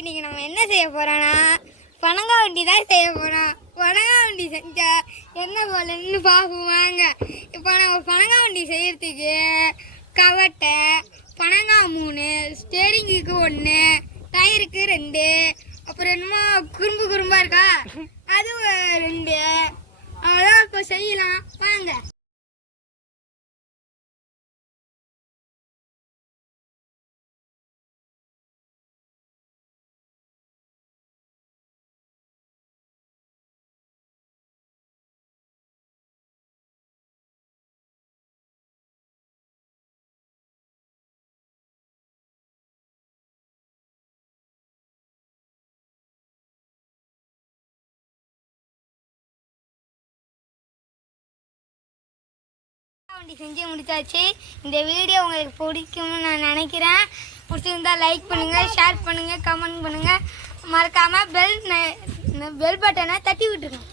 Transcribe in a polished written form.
இன்னைக்கு நம்ம என்ன செய்ய போறோம்னா பனங்காய் வண்டி தான் செய்ய போறோம். பனங்காய் வண்டி செஞ்சா என்ன போலன்னு பார்ப்போம் வாங்க. இப்போ நம்ம பனங்காய் வண்டி செய்யறதுக்கு கவட்டை, பனங்காய் 3, ஸ்டேரிங்குக்கு 1, டயருக்கு 2, அப்புறம் என்னமோ குறும்பா இருக்கா அது 2. அவ்வளோதான். இப்போ செய்யலாம் வாங்க. வண்டி செஞ்சு முடிச்சாச்சு. இந்த வீடியோ உங்களுக்கு பிடிக்கும்னு நான் நினைக்கிறேன். பிடிச்சிருந்தா லைக் பண்ணுங்கள், ஷேர் பண்ணுங்கள், கமெண்ட் பண்ணுங்கள். மறக்காமல் பெல் பட்டனை தட்டி விட்டுருங்க.